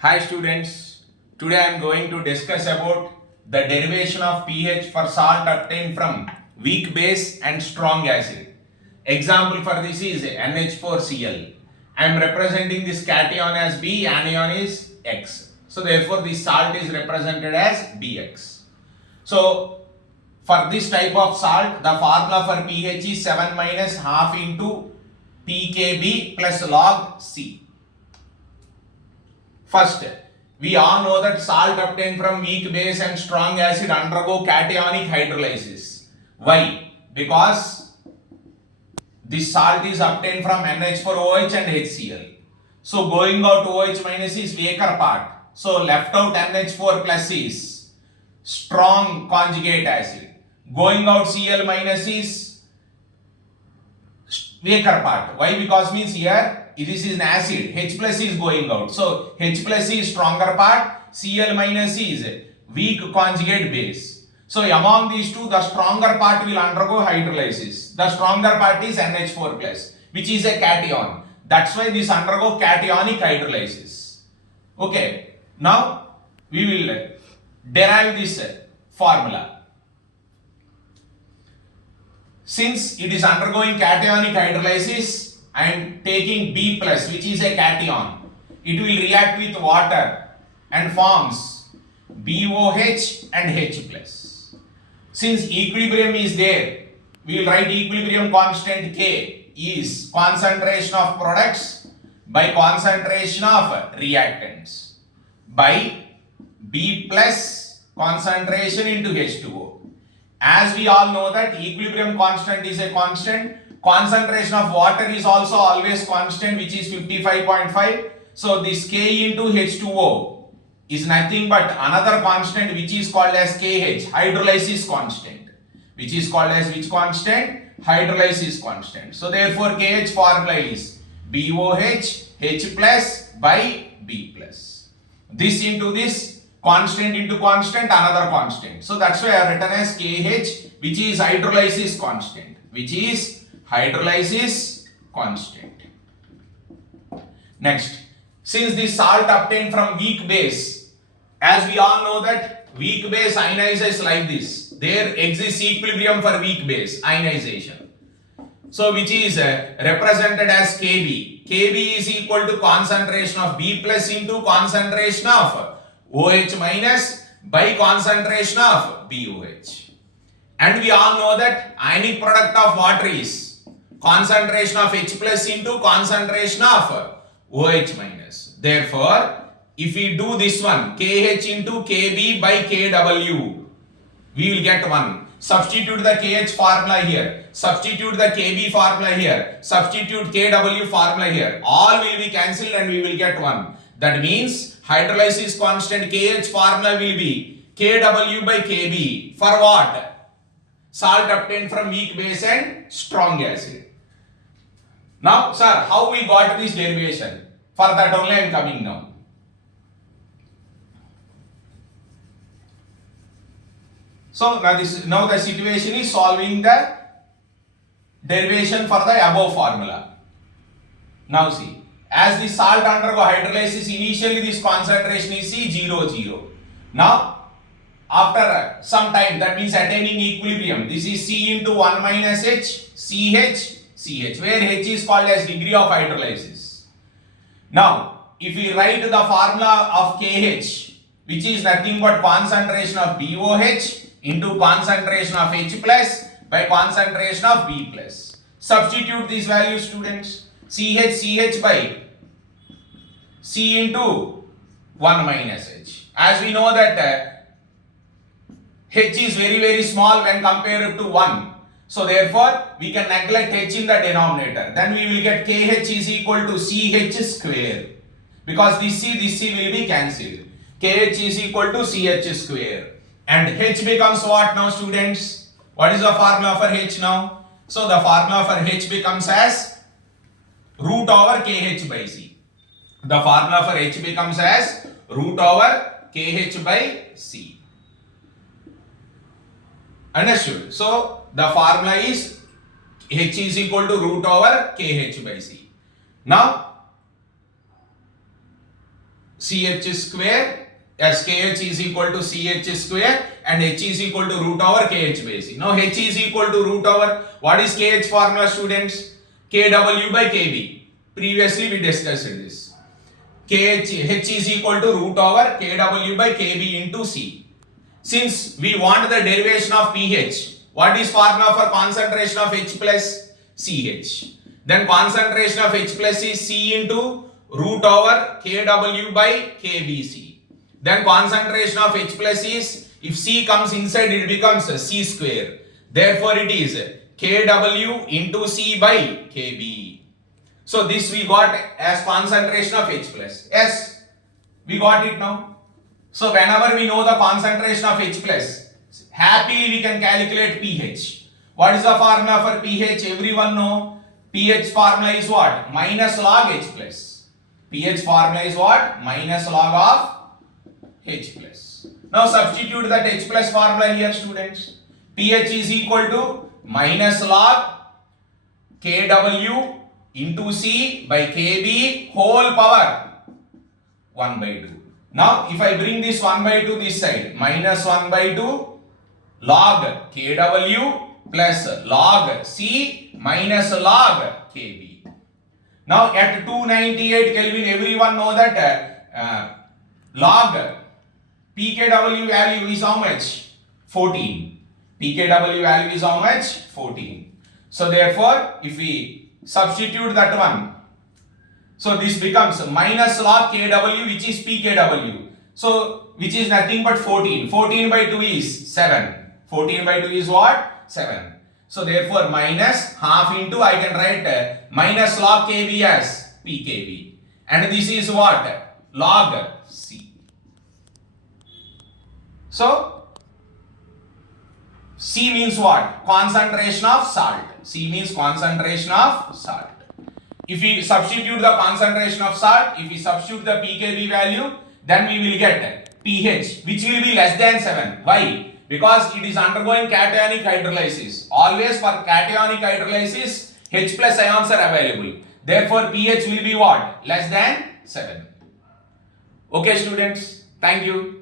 Hi students, today I am going to discuss about the derivation of pH for salt obtained from weak base and strong acid. Example for this is NH4Cl. I am representing this cation as B, anion is X. So therefore this salt is represented as Bx. So for this type of salt, the formula for pH is 7 minus half into pKb plus log C. First, we all know that salt obtained from weak base and strong acid undergo cationic hydrolysis. Why? Because this salt is obtained from NH4OH and HCl. So going out OH minus is weaker part. So left out NH4 plus is strong conjugate acid. Going out Cl minus is weaker part. Why? Because means here this is an acid, H plus is going out. So H plus is stronger part, Cl minus is weak conjugate base. So among these two, the stronger part will undergo hydrolysis. The stronger part is NH4 plus, which is a cation. That's why this undergo cationic hydrolysis. Okay, now we will derive this formula. Since it is undergoing cationic hydrolysis, I am taking B plus, which is a cation. It will react with water and forms BOH and H plus. Since equilibrium is there, we will write equilibrium constant K is concentration of products by concentration of reactants by B plus concentration into H2O. As we all know that equilibrium constant is a constant, concentration of water is also always constant, which is 55.5. So this K into H2O is nothing but another constant which is called as KH, hydrolysis constant. Which is called as which constant? Hydrolysis constant. So therefore KH formula is BOH H plus by B plus. This into this, constant into constant, another constant. So that's why I have written as KH, which is hydrolysis constant. Which is hydrolysis constant. Next, since the salt obtained from weak base, as we all know that weak base ionizes like this. There exists equilibrium for weak base ionization. So which is represented as Kb. Kb is equal to concentration of B plus into concentration of OH minus by concentration of BOH. And we all know that ionic product of water is concentration of H plus into concentration of OH minus. Therefore, if we do this one, KH into KB by KW, we will get 1. Substitute the KH formula here. Substitute the KB formula here. Substitute KW formula here. All will be cancelled and we will get 1. That means hydrolysis constant KH formula will be KW by KB. For what? Salt obtained from weak base and strong acid. Now, sir, how we got this derivation? For that only I am coming now. So now the situation is solving the derivation for the above formula. Now see, as the salt undergo hydrolysis, initially this concentration is C00. Now, after some time, that means attaining equilibrium, this is C into 1 minus H, CH, CH, where H is called as degree of hydrolysis. Now, if we write the formula of KH, which is nothing but concentration of BOH into concentration of H plus by concentration of B plus. Substitute these values, students. CH by C into 1 minus H. As we know that H is very small when compared to 1. So therefore, we can neglect H in the denominator. Then we will get KH is equal to CH square. Because this C will be cancelled. KH is equal to CH square. And H becomes what now, students? What is the formula for H now? So the formula for H becomes as root over KH by C. The formula for H becomes as root over KH by C. Understood? So the formula is H is equal to root over KH by C. Now CH square, as KH is equal to CH square and H is equal to root over KH base. Now H is equal to root over, what is KH formula, students? KW by KB. Previously we discussed this. H is equal to root over KW by KB into C. Since we want the derivation of pH, what is formula for concentration of H plus? CH. Then concentration of H plus is C into root over KW by KBC. Then concentration of H plus is, if C comes inside, it becomes C square. Therefore it is KW into C by KB. So this we got as concentration of H plus. Yes, we got it now. So whenever we know the concentration of H plus, happily we can calculate pH. What is the formula for pH? Everyone know pH formula is what? Minus log H plus. pH formula is what? Minus log of H plus. Now substitute that H plus formula here, students. pH is equal to minus log KW into C by KB whole power 1 by 2. Now if I bring this 1 by 2 this side, minus 1 by 2 log KW plus log C minus log KB. Now at 298 Kelvin, everyone know that log pKW value is how much? 14. pKW value is how much? 14. So therefore, if we substitute that one, so this becomes minus log KW, which is pKW. So which is nothing but 14. 14 by 2 is 7. 14 by 2 is what? 7. So therefore minus half into, I can write minus log KB as pKB. And this is what? Log C. So C means what? Concentration of salt. C means concentration of salt. If we substitute the concentration of salt, if we substitute the pKb value, then we will get pH, which will be less than 7. Why? Because it is undergoing cationic hydrolysis. Always for cationic hydrolysis, H plus ions are available. Therefore, pH will be what? Less than 7. Okay, students. Thank you.